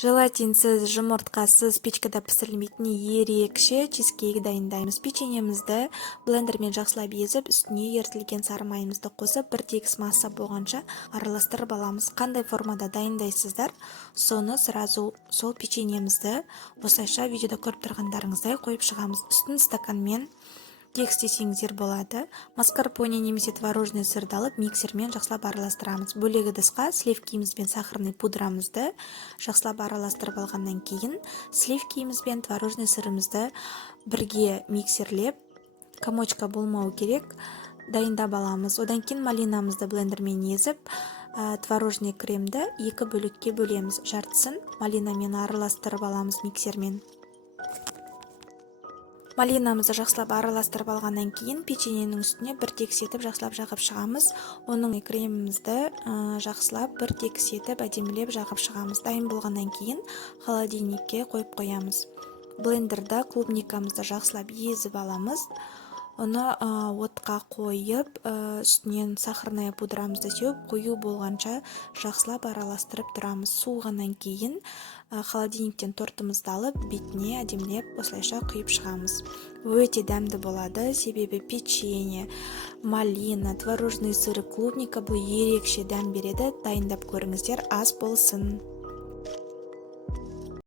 Желатинсіз, жұмыртқасыз печкада пісірілмейтін ерекше чизкейк дайындаймыз. Печеньемізді блендермен жақсылап езіп, үстіне ерітілген сары майымызды қосып, бір тегіс масса болғанша араластырып аламыз. Қандай формада дайындайсыздар, соны сразу сол печеньемізді осылайша видеода көріп тұрғандарыңыздай қойып шығамыз. Үстін стаканмен тегістесеңіздер болады. Маскарпоне немесе творожный сырды алып миксермен жақсылап араластырамыз. Бөлек ыдысқа сливкиіміз бен сахарный пудрамызды жақсылап араластырып алғаннан кейін сливкиіміз бен творожный сырымызды бірге миксерлеп, комочка болмау керек, дайындап аламыз. Одан кейін малинамызды блендермен езіп, творожный кремді екі бөлікке бөлеміз. Жартысын малинамен араластырып аламыз миксермен. Малинамызды жақсылап араластырып алғаннан кейін печеньенің үстіне бір тегіс етіп жақсылап жағып шығамыз. Оның кремімізді жақсылап бір тегіс етіп әдемілеп жағып шығамыз. Дайын болғаннан кейін холодильникке қойып қоямыз. Блендерда клубникамызды жақсылап езіп аламыз. Оны отқа қойып, үстінен сахарная пудрамызды сеуіп, қою болғанша жақсылап араластырып тұрамыз. Суығаннан кейін холодильниктен тортымызды алып, бетіне әдемілеп осылайша құйып шығамыз. Өте дәмді болады, себебі печенье, малина, творожный сыры, клубника бұл ерекше дәм береді. Дайындап көріңіздер, ас болсын.